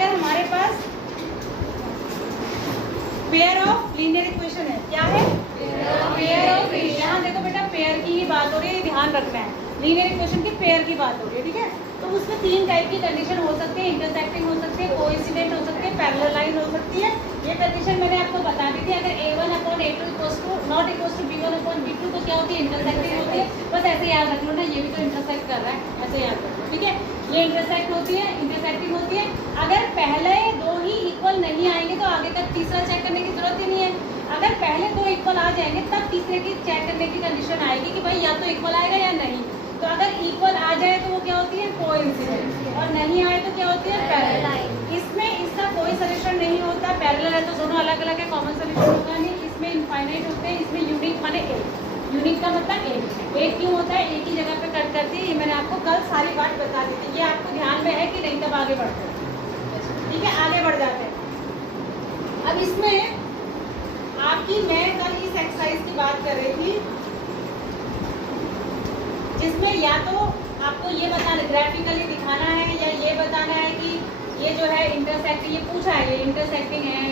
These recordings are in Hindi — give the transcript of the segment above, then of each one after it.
अगर हमारे पास पेयर ऑफ लीनियर इक्वेशन है, क्या है पेयर ऑफ, यहाँ देखो बेटा पेयर की ही बात हो रही है, ध्यान रखना है, लीनियर इक्वेशन की पेयर की बात हो रही है, ठीक है। तो उसमें 3 टाइप की कंडीशन हो सकती है, इंटरसेक्टिंग हो सकती है, कोइंसिडेंट हो सकती है, पैरेलल लाइन हो सकती है। ये कंडीशन मैंने आपको बता दी थी, अगर a1/a2 not equal to b1/b2 तो क्या होती है, इंटरसेक्टिंग होती है। बस ऐसे याद रख लो ना, ये भी तो इंटरसेक्ट कर रहा है, ऐसे याद रख लो, ठीक है। ये इंटरसेक्ट होती है, इंटरसेक्टिंग होती है। अगर पहले 2 ही इक्वल नहीं आएंगे तो आगे का तीसरा चेक करने की जरूरत ही नहीं है। अगर पहले 2 इक्वल आ जाएंगे तब तीसरे की चेक करने की कंडीशन आएगी कि भाई या तो इक्वल आएगा या नहीं। तो अगर इक्वल आ जाए तो वो क्या होती है कोइंसिडेंट, और नहीं आए तो क्या होती है पैरेलल। इसमें इसका कोई सोल्यूशन नहीं होता, पैरेलल है तो दोनों अलग अलग है, कॉमन सोल्यूशन होगा नहीं। इसमें इनफाइनाइट होते हैं, इसमें यूनिक माने एक, यूनिक का मतलब एक क्यों होता है, एक ही जगह पे कट करती है। ये मैंने आपको कल सारी बात बता दी थी, ये आपको ध्यान में है कि नहीं, तब आगे बढ़ते हैं, ठीक है, आगे बढ़ जाते हैं। अब इसमें आपकी मैं कल इस एक्सरसाइज की बात कर रही थी जिसमें या तो आपको ये बताना, ग्राफिकली दिखाना है, या ये बताना है कि ये जो है इंटरसेक्टिंग, ये पूछा है ये इंटरसेक्टिंग है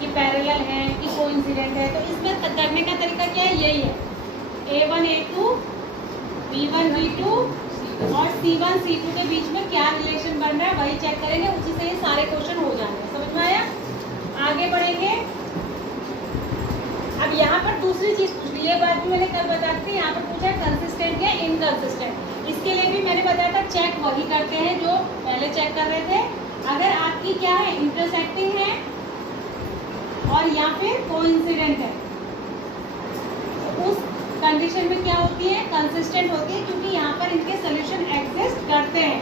कि पैरेलल है कि कोइंसिडेंट है। तो इसमें करने का तरीका क्या है, यही है, a1a2 b1b2 और c1c2 के बीच में क्या रिलेशन बन रहा है वही चेक करेंगे, उसी से ये सारे क्वेश्चन हो जाएंगे। समझ में आया? आगे बढ़ेंगे। अब यहाँ पर दूसरी चीज पूछ ली, ये बात भी मैंने कल बता दी थी, यहाँ पर पूछा है कंसिस्टेंट या इनकंसिस्टेंट। इसके लिए भी मैंने बताया था चेक वही करते हैं जो पहले चेक कर रहे थे। अगर आपकी क्या है इंटरसेक्टिंग है और या फिर कोइंसिडेंट है तो उस कंडीशन में क्या होती है, कंसिस्टेंट होती है, क्योंकि यहाँ पर इनके सोल्यूशन एग्जिस्ट करते हैं,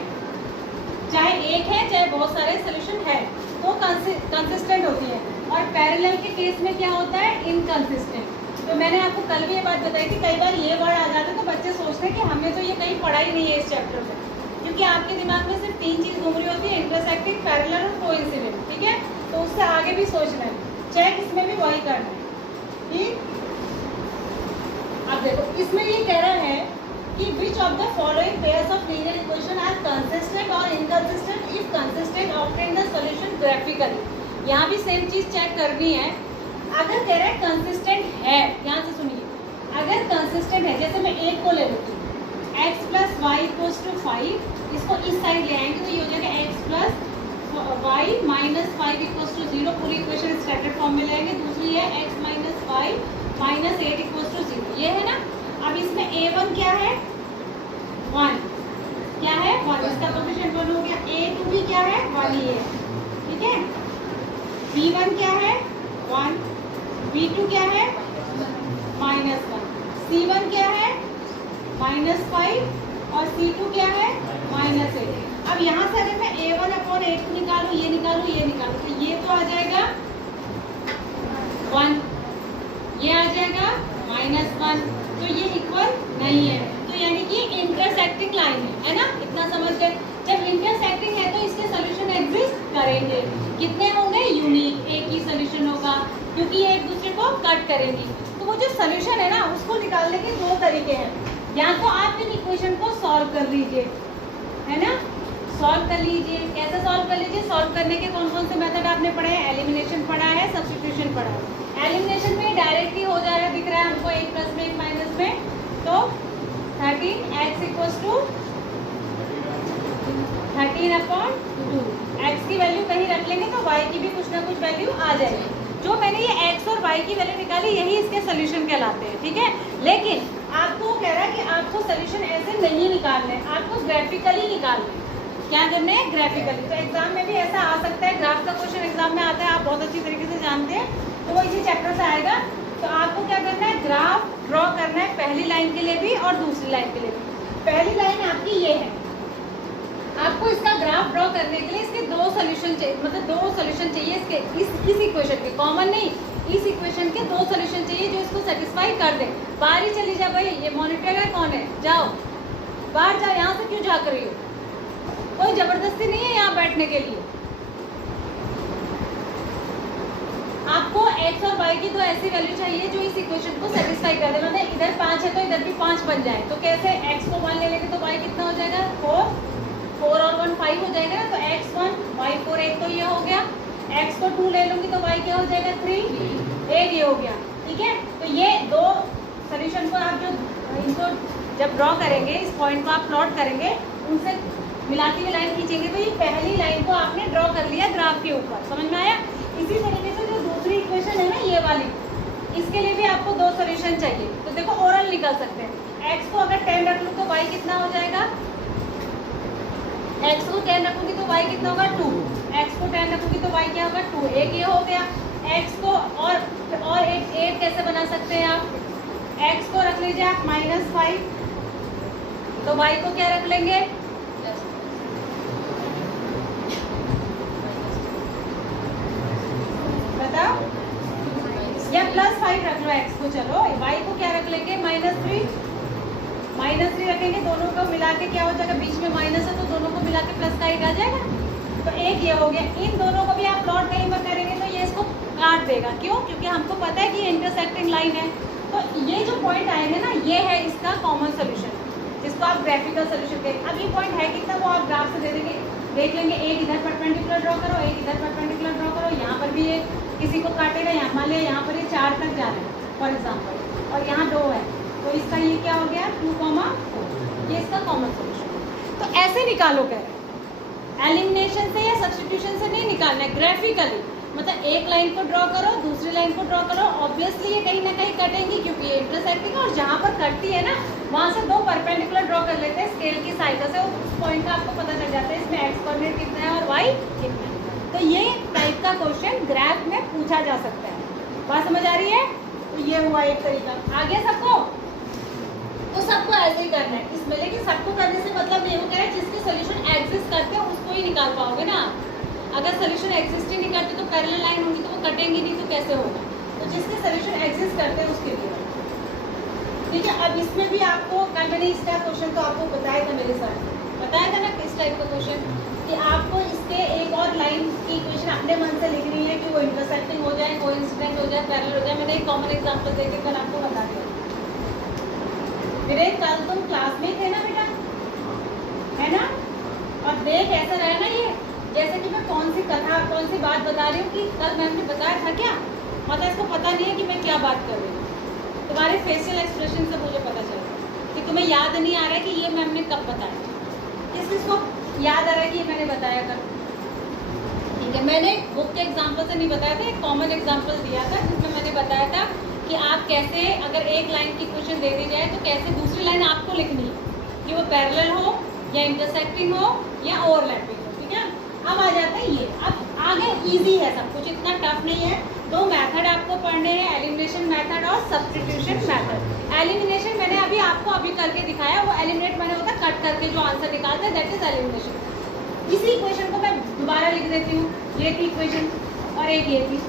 चाहे एक है चाहे बहुत सारे सोल्यूशन है तो कंसिस्टेंट होती है। और पैरेलल के केस में क्या होता है, इनकंसिस्टेंट। तो मैंने आपको कल भी ये बात बताई थी, कई बार ये वर्ड आ जाता है तो बच्चे सोचते हैं कि हमने तो ये कहीं पढ़ा ही नहीं है इस चैप्टर में, क्योंकि आपके दिमाग में सिर्फ 3 चीज घूम रही होती है, इंटरसेक्टिंग, पैरेलल और कोइंसिडेंट, ठीक है। तो उससे आगे भी सोचना है, चेक इसमें भी वही करना है, ठीक। अब देखो इसमें ये कह रहा है कि which of the following pairs of linear equation are consistent or inconsistent, if consistent obtain the solution graphically। यहाँ भी सेम चीज चेक करनी है। अगर कह रहा है कंसिस्टेंट है, यहाँ से सुनिए, अगर कंसिस्टेंट है, जैसे मैं एक को ले लेती हूँ x + y = 5, इसको इस साइड ले आएंगे तो ये हो जाएगा x + y - 5 = 0, पूरी इक्वेशन स्टैंडर्ड फॉर्म में लेंगे। दूसरी है x - y - 8 = 0, ये है ना। अब इसमें a1 क्या है, 1, क्या है 1, इसका कोएफिशिएंट 1 हो गया। a2 भी क्या है 1 ही है, ठीक है। b1 क्या है 1, b2 क्या है -1, c1 क्या है -5 और c2 क्या है -8। अब यहाँ से अगर मैं a1/8 निकालूं, ये निकालूं, ये निकालूं, तो ये तो आ जाएगा 1, ये आ जाएगा -1, तो ये इक्वल नहीं है, तो यानी कि इंटरसेक्टिंग लाइन है ना, इतना समझ गए। जब इंटरसेक्टिंग है तो इसके सोल्यूशन एग्जिस्ट करेंगे, कितने होंगे, यूनिक, एक ही सोल्यूशन होगा, क्योंकि ये एक दूसरे को कट करेंगी। तो वो जो सोल्यूशन है ना उसको निकालने के 2 तरीके हैं, या तो आप इन इक्वेशन को सॉल्व कर लीजिए, है ना, सॉल्व कर लीजिए। कैसे सॉल्व कर लीजिए, सॉल्व करने के कौन कौन से मेथड आपने पढ़े हैं, एलिमिनेशन पढ़ा है, सब्स्टिट्यूशन पढ़ा है। एलिमिनेशन में डायरेक्टली हो जा रहा है, दिख रहा है हमको 1 प्लस में 1 माइनस में, तो 13x = 13/2, x की वैल्यू कहीं रख लेंगे तो y की भी कुछ ना कुछ वैल्यू आ जाएगी। जो मैंने ये x और y की वैल्यू निकाली यही इसके सोल्यूशन कहलाते हैं, ठीक है। लेकिन आपको कह रहा है कि आपको सोल्यूशन ऐसे नहीं निकालने, आपको ग्राफिकली निकालने। क्या करने हैं, ग्राफिकली। तो एग्जाम में भी ऐसा आ सकता है, ग्राफ का क्वेश्चन एग्जाम में आता है, आप बहुत अच्छी तरीके से जानते हैं, तो वो इसी चैप्टर से आएगा। तो आपको क्या करना है, ग्राफ ड्रॉ करना है, पहली लाइन के लिए भी और दूसरी लाइन के लिए भी। पहली लाइन आपकी ये है, आपको इसका ग्राफ ड्रॉ करने के लिए इसके 2 सोल्यूशन चाहिए, मतलब 2 सोल्यूशन चाहिए इसके, इस इक्वेशन के, कॉमन नहीं, इस इक्वेशन के 2 सोल्यूशन चाहिए जो इसको सेटिस्फाई कर दे। बाहर ही चली जा भाई, ये मॉनिटर है कौन है, जाओ बाहर जाओ, यहाँ से क्यों झाँक रही हो, कोई जबरदस्ती नहीं है यहाँ बैठने के लिए। आपको x और y की तो ऐसी वैल्यू चाहिए जो इस इक्वेशन को सेटिस्फाई कर दे, मतलब इधर 5 है तो इधर भी 5 बन जाए। तो कैसे, x को 1 ले लेंगे तो y कितना हो जाएगा 4, 4 और 1 5 y हो जाएगा ना, तो x1 y4 एक तो ये हो गया, x को 2 ले लूंगी तो y क्या हो जाएगा 3, एक ये हो गया। ठीक है, तो ये दो सोल्यूशन को आप जो इनको जब ड्रॉ करेंगे, इस पॉइंट को आप प्लॉट करेंगे, उनसे मिलाती हुई लाइन खींचेंगे, तो ये पहली लाइन को आपने ड्रॉ कर लिया ग्राफ के ऊपर। समझ में आया? इसी तरीके से जो दूसरी इक्वेशन है ना ये वाली, इसके लिए भी आपको दो सॉल्यूशन चाहिए। तो देखो ओरल निकाल सकते हैं। x को अगर 10 रख लूँ तो y कितना हो जाएगा, x को 10 रखूंगी तो y कितना होगा 2, x को 10 रखूंगी तो y क्या होगा 2, एक ये हो गया। x को और एक कैसे बना सकते हैं आप, x को रख लीजिए आप -5, तो y को क्या रख लेंगे, बताओ, या +5 रख लो x को, चलो y को क्या रख लेंगे -3 रखेंगे, दोनों को मिला के क्या हो जाएगा, बीच में माइनस है तो दोनों को मिला के प्लस का एक आ जाएगा। तो एक ये हो गया, इन दोनों को भी आप प्लॉट कहीं पर करेंगे तो ये इसको काट देगा। क्यों? क्योंकि हमको पता है कि ये इंटरसेक्टिंग लाइन है। तो ये जो पॉइंट आएंगे ना, ये है इसका कॉमन सोल्यूशन, जिसको आप ग्राफिकल सोल्यूशन कहेंगे। अब ये पॉइंट है कितना, वो आप ग्राफ से दे देंगे, देख लेंगे, एक इधर परपेंडिकुलर ड्रॉ करो, एक इधर परपेंडिकुलर ड्रॉ करो, यहाँ पर भी ये किसी को काटेगा, यहाँ मान लिया यहाँ पर ये 4 तक जा रहा है फॉर एग्जाम्पल, और यहाँ 2 है, तो इसका ये क्या हो गया 2,4, ये इसका कॉमन सोल्यूशन। तो ऐसे निकालो, कह रहे एलिमिनेशन से या सब्स्टिट्यूशन से नहीं निकालना है, ग्राफिकली, मतलब एक लाइन को ड्रॉ करो, दूसरी लाइन को ड्रॉ करो, ऑब्वियसली ये कहीं ना कहीं कटेंगी क्योंकि ये इंटरसेक्टिंग है, और जहाँ पर कटती है ना वहाँ से दो परपेंडिकुलर ड्रॉ कर लेते हैं स्केल की सहायता से, उस पॉइंट का आपको पता चल जाता है इसमें एक्स कोऑर्डिनेट कितना है और वाई कितना है। तो ये टाइप का क्वेश्चन ग्राफ में पूछा जा सकता है। बात समझ आ रही है? तो ये हुआ एक तरीका, आ गया सबको? तो सबको ऐसे ही करना है इसमें, लेकिन सबको करने से मतलब नहीं हो कह रहा है जिसके सोल्यूशन एग्जिस्ट करते हैं उसको ही निकाल पाओगे ना। अगर सोल्यूशन एग्जिस्ट ही नहीं करते तो पैरेलल लाइन होगी तो वो कटेंगी नहीं, तो कैसे होगा? तो जिसके सोल्यूशन एग्जिस्ट करते हैं उसके लिए। ठीक है, अब इसमें भी आपको कल मैंने इसका क्वेश्चन तो आपको बताया था, मेरे साथ बताया था ना किस टाइप का क्वेश्चन, कि आपको इसके एक और लाइन की इक्वेशन अपने मन से लिखनी है कि वो इंटरसेक्टिंग हो जाए, कोइंसिडेंट हो जाए, पैरेलल हो जाए। मैंने एक कॉमन एग्जांपल देके कल आपको बता दिया। विवेक कल तुम क्लास में थे ना बेटा, है ना? और देख ऐसा रहा ना ये, जैसे कि मैं कौन सी कथा कौन सी बात बता रही हूँ कि कल मैम ने बताया था क्या, मतलब इसको पता नहीं है कि मैं क्या बात कर रही हूँ। तुम्हारे फेशियल एक्सप्रेशन से मुझे पता चला कि तुम्हें याद नहीं आ रहा है कि ये मैम ने कब बताया, किसको याद आ रहा है कि ये मैंने बताया कल। ठीक है, मैंने बुक के एग्जाम्पल से नहीं बताया था, एक कॉमन एग्जाम्पल दिया था जिसमें मैंने बताया था कि आप कैसे, अगर एक लाइन की क्वेश्चन दे दी जाए तो कैसे दूसरी लाइन आपको लिखनी है, कि वो पैरेलल हो या इंटरसेक्टिंग हो या ओवरलैपिंग हो। ठीक है, अब आ जाता है ये, अब आगे इजी है सब कुछ, इतना टफ नहीं है। दो मेथड आपको पढ़ने हैं, एलिमिनेशन मेथड और सब्स्टिट्यूशन मेथड। एलिमिनेशन मैंने अभी करके दिखाया, वो एलिमिनेट मैंने होता कट करके जो आंसर निकालते हैं, दैट इज एलिमिनेशन। इसी इक्वेशन को मैं दोबारा लिख देती हूँ, ये थी इक्वेशन और एक ये थी।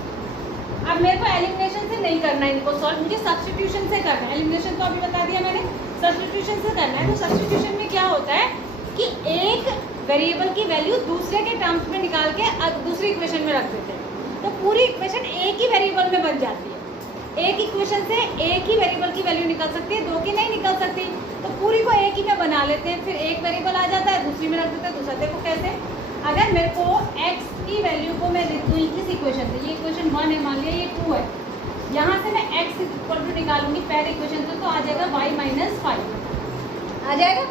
अब मेरे को एलिमिनेशन से नहीं करना है इनको सॉल्व, मुझे सब्स्टिट्यूशन से करना है। एलिमिनेशन तो अभी बता दिया मैंने, सब्स्टिट्यूशन से करना है। तो सब्स्टिट्यूशन में क्या होता है कि एक वेरिएबल की वैल्यू दूसरे के टर्म्स में निकाल के दूसरी इक्वेशन में रख देते हैं, तो पूरी इक्वेशन एक ही वेरिएबल में बन जाती है। एक इक्वेशन से एक ही वेरिएबल की वैल्यू निकल सकती है, दो की नहीं निकल सकती, तो पूरी को एक ही में बना लेते हैं। फिर एक वेरिएबल आ जाता है, दूसरी में रख देते हैं दूसरा। देखो कैसे, अगर मेरे को x की वैल्यू को मैं लिख दूँ इस इक्वेशन से, ये इक्वेशन 1 है, मान लिया ये 2 है, यहाँ से मैं x इक्वल टू निकालूंगी पहले इक्वेशन से, तो आ जाएगा y माइनस 5 आ जाएगा,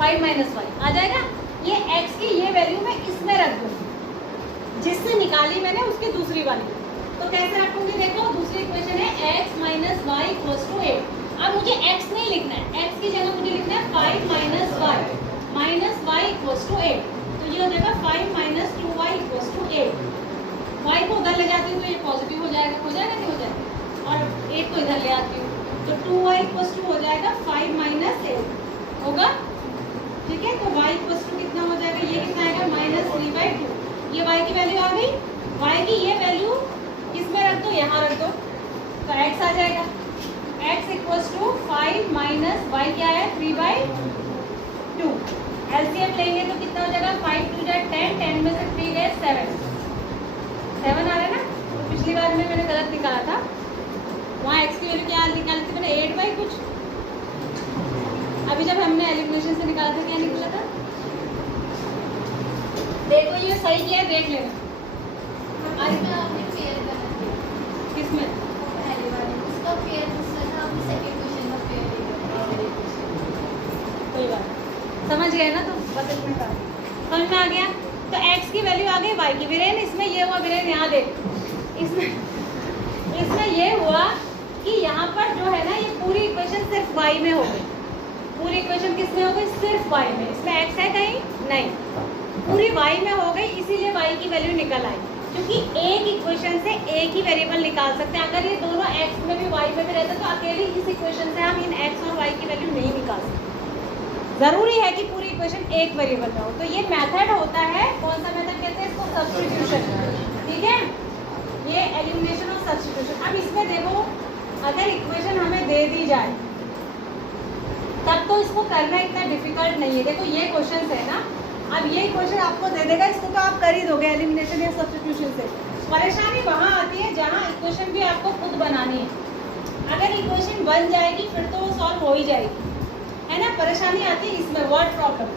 5 माइनस 5 आ जाएगा। ये x की ये वैल्यू मैं इसमें रख दूँगी जिससे निकाली मैंने उसकी दूसरी वाली, तो कैसे रखूंगी? देखो दूसरी इक्वेशन है x minus y equals to 8। अब मुझे x नहीं लिखना है, x की जगह मुझे लिखना है 5 माइनस वाई इक्वल्स टू 8। तो ये हो जाएगा 5 minus 2y equals to 8। y को उधर ले जाती हूँ तो ये पॉजिटिव हो जाएगा नहीं हो जाएगा, और 8 को इधर ले आती हूँ तो 2y इक्वल्स टू हो जाएगा 5 माइनस 8 होगा। ठीक है, तो y इक्वल्स टू कितना हो जाएगा, ये कितना आएगा -3/2। ये y की वैल्यू आ गई, y की ये वैल्यू किसमें रख दो, यहाँ रख दो, तो x आ जाएगा। x equals to 5 minus y क्या है 3/2। एलसीएम लेंगे तो कितना हो जाएगा, 5 2 जा 10, 10 में से 3 गए 7 आ रहा है ना। तो पिछली बार में मैंने गलत निकाला था, वहाँ x की वैल्यू क्या निकाली थी मैंने 8 बाई कुछ। अभी जब हमने एलिमिनेशन से निकाला था क्या निकला था, सही किया देख लेना। किसमें? कोई बात समझ गए ना, तो बस इसमें कर समझ में आ गया। तो x की वैल्यू आ गई y की। वीरेन इसमें ये हुआ, वीरेन यहाँ देख, इसमें ये हुआ कि यहाँ पर जो है ना ये पूरी इक्वेशन सिर्फ y में हो गई। पूरी इक्वेशन किस में हो गई? सिर्फ y में। इसमें x है कहीं नहीं, पूरी y में हो गई, इसीलिए y की वैल्यू निकल आई। क्योंकि एक इक्वेशन से एक ही वेरिएबल निकाल सकते हैं। अगर ये दोनों x में भी y में भी रहते तो अकेली इस इक्वेशन से हम इन x और y की वैल्यू नहीं निकाल सकते। जरूरी है कि पूरी इक्वेशन एक वेरिएबल में हो। तो ये मेथड होता है, कौन सा मेथड कहते हैं इसको? सब्स्टिट्यूशन। ठीक है, ये एलिमिनेशन और सब्स्टिट्यूशन। अब इसमें देखो, अगर इक्वेशन हमें दे दी जाए तब तो इसको करना इतना डिफिकल्ट नहीं है। देखो ये क्वेश्चन है ना, अब ये क्वेश्चन आपको दे देगा, इसको तो आप कर ही दोगे एलिमिनेशन या सब्स्टिट्यूशन से। परेशानी वहाँ आती है जहाँ इक्वेशन भी आपको खुद बनानी है। अगर इक्वेशन बन जाएगी फिर तो वो सॉल्व हो ही जाएगी, है ना। परेशानी आती है इसमें वर्ड प्रॉब्लम,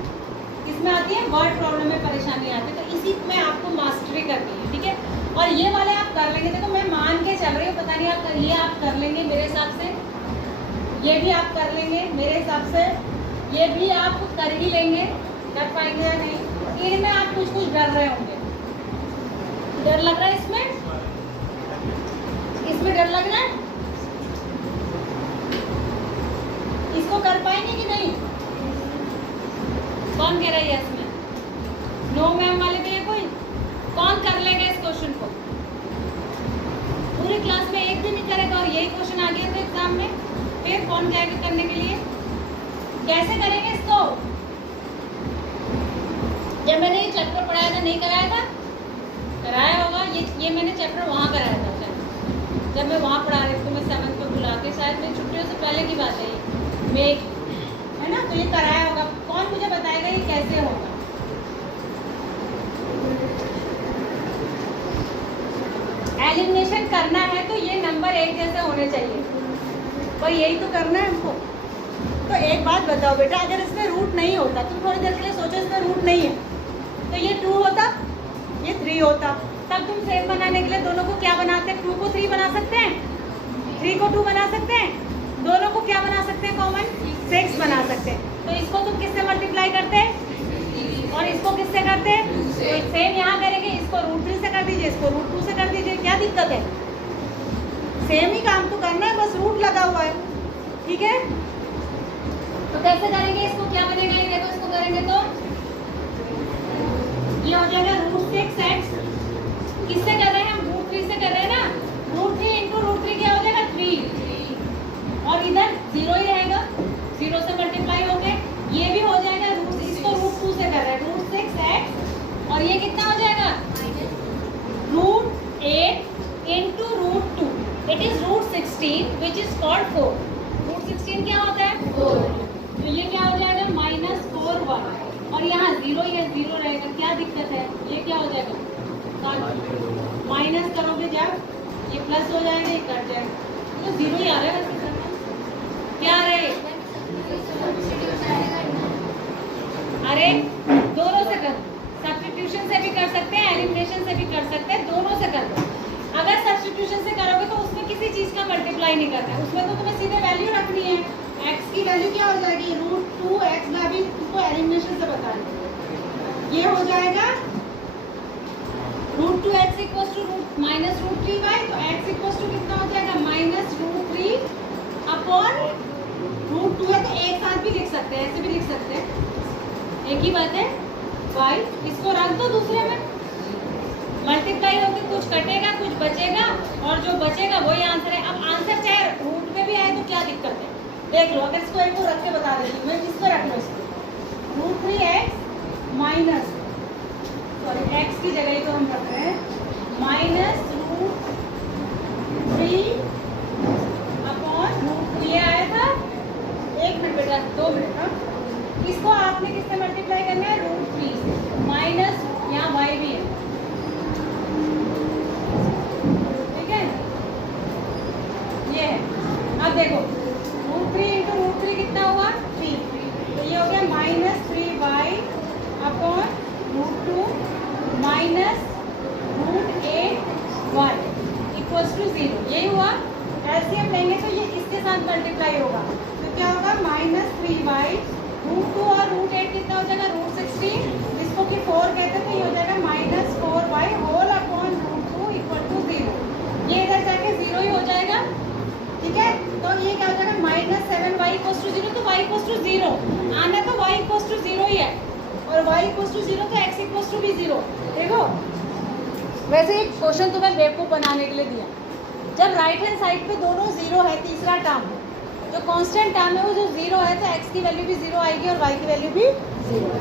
इसमें आती है वर्ड प्रॉब्लम में परेशानी आती है। तो इसी में आपको मास्टरी करनी है, ठीक है। और ये वाले आप कर लेंगे। देखो मैं मान के चल रही हूँ, पता नहीं आप ये आप कर लेंगे मेरे हिसाब से, ये भी आप कर लेंगे मेरे हिसाब से, ये भी आप कर ही लेंगे। कर पाएंगे या नहीं, इनमें आप कुछ कुछ डर रहे होंगे। डर लग रहा है इसमें, इसमें डर लग रहा है। इसको कर पाएंगे कि नहीं? कौन कह रहा है इसमें? नो मैम वाले में कोई कौन कर लेगा इस क्वेश्चन को? पूरी क्लास में एक भी नहीं करेगा और यही क्वेश्चन आ गया था एग्जाम में, फिर कौन जाएगा करने के लिए? कैसे करेंगे इसको? जब मैंने ये चैप्टर पढ़ाया था नहीं कराया था? कराया होगा। ये मैंने चैप्टर वहाँ कराया था शायद, जब मैं वहाँ पढ़ा रही थी। मैं 7th को बुला के, शायद मेरी छुट्टियों से पहले की बात है ये, है ना। तो ये कराया होगा। कौन मुझे बताएगा ये कैसे होगा? एलिमिनेशन करना है तो ये नंबर एक जैसे होने चाहिए, और यही तो करना है हमको। तो एक बात बताओ बेटा, अगर इसमें रूट नहीं होता, तुम थोड़ी देर के लिए सोचो इसमें रूट नहीं है, तो ये 2 होता, ये 3 होता। तब तुम सेम बनाने के लिए दोनों को क्या बनाते हैं? 2 को 3 बना सकते हैं, 3 को 2 बना सकते हैं, दोनों को क्या बना सकते हैं? कॉमन 6 बना सकते हैं। तो इसको तुम किससे मल्टीप्लाई करते हैं और इसको किससे करते हैं? तो सेम यहाँ करेंगे, इसको √3 से कर दीजिए, इसको √2 से कर दीजिए। क्या दिक्कत है? सेम ही काम तो करना है, बस रूट लगा हुआ है, ठीक है। तो कैसे करेंगे इसको? क्या बनेगा ये देखो, इसको करेंगे तो ये हो जाएगा √6x। किससे कर रहे हैं हम? √3 से कर रहे हैं ना। √3 × √3 क्या हो जाएगा? 3, और इधर 0 ही रहेगा, 0 से मल्टीप्लाई हो गए। ये भी हो जाएगा इसको √2 से कर रहे हैं, √6x, और ये कितना हो जाएगा? √8 × √2, it is √16 which is called 4। √16 क्या होता है? 4। तो ये क्या हो जाएगा? -4y, और यहाँ 0 या 0 रहेगा। क्या दिक्कत है? ये क्या हो जाएगा? माइनस करोगे जब ये प्लस हो जाएगा, ये कट जाएगा, तो 0 ही आ रहा है। क्या आ रहा है? अरे दोनों से कर, सब्स्टिट्यूशन से भी कर सकते हैं, एलिमिनेशन से भी कर सकते हैं, दोनों से कर दो। अगर सब्स्टिट्यूशन से करोगे तो उसमें किसी चीज का मल्टीप्लाई नहीं करना है, उसमें तो तुम्हें सीधे वैल्यू रखनी है। x की वैल्यू क्या हो जाएगी? √2x। मैं अभी तुमको एलिमिनेशन से बता रही हूँ। ये हो जाएगा √2x -√3y, तो x कितना हो जाएगा? -√3 अपॉन √2 है, तो एक साथ भी लिख सकते हैं, ऐसे भी लिख सकते हैं, एक ही बात है। y इसको रख दो दूसरे में, मल्टीप्लाई होकर कुछ कटेगा कुछ बचेगा, और जो बचेगा वही आंसर है। अब आंसर चाहे रूट में भी आए तो क्या दिक्कत है? देख लो, अगर इसको एक को रख के बता देती हूँ मैं, इसको रख लो, इसको √3x माइनस, सॉरी x की जगह तो हम रख रहे हैं -√3 अपॉन √2। ये आया था, 1 मिनट बेटा, 2 मिनट। हाँ, इसको आपने किससे मल्टीप्लाई करना है? √3 से, माइनस यहाँ y भी है, ठीक है। ये है, अब देखो √3 × √3 कितना हुआ? 3, तो ये हो गया -3y upon √2 -√8y equals to 0। यही हुआ। एलसीएम लेंगे तो ये इसके साथ मल्टीप्लाई होगा, तो क्या होगा -3y √2 और √8 कितना हो जाएगा √16, जिसको कि 4 कहते थे, ये हो जाएगा -4y whole upon √2 equal to 0। ये इधर जाके 0 ही हो जाएगा, ठीक है। तो ये क्या हो जाएगा -7y इक्वल्स टू 0, तो y इक्वल्स टू 0 आना, तो y इक्वल्स टू 0 ही है, और y इक्वल्स टू 0 तो x इक्वल्स टू भी 0। देखो वैसे एक क्वेश्चन तुम्हें बेवकूफ़ बनाने के लिए दिया, जब राइट हैंड साइड पे दोनों 0 है, तीसरा टर्म जो कांस्टेंट टर्म है वो जो 0 है, तो x की वैल्यू भी 0 आएगी और y की वैल्यू भी 0 है।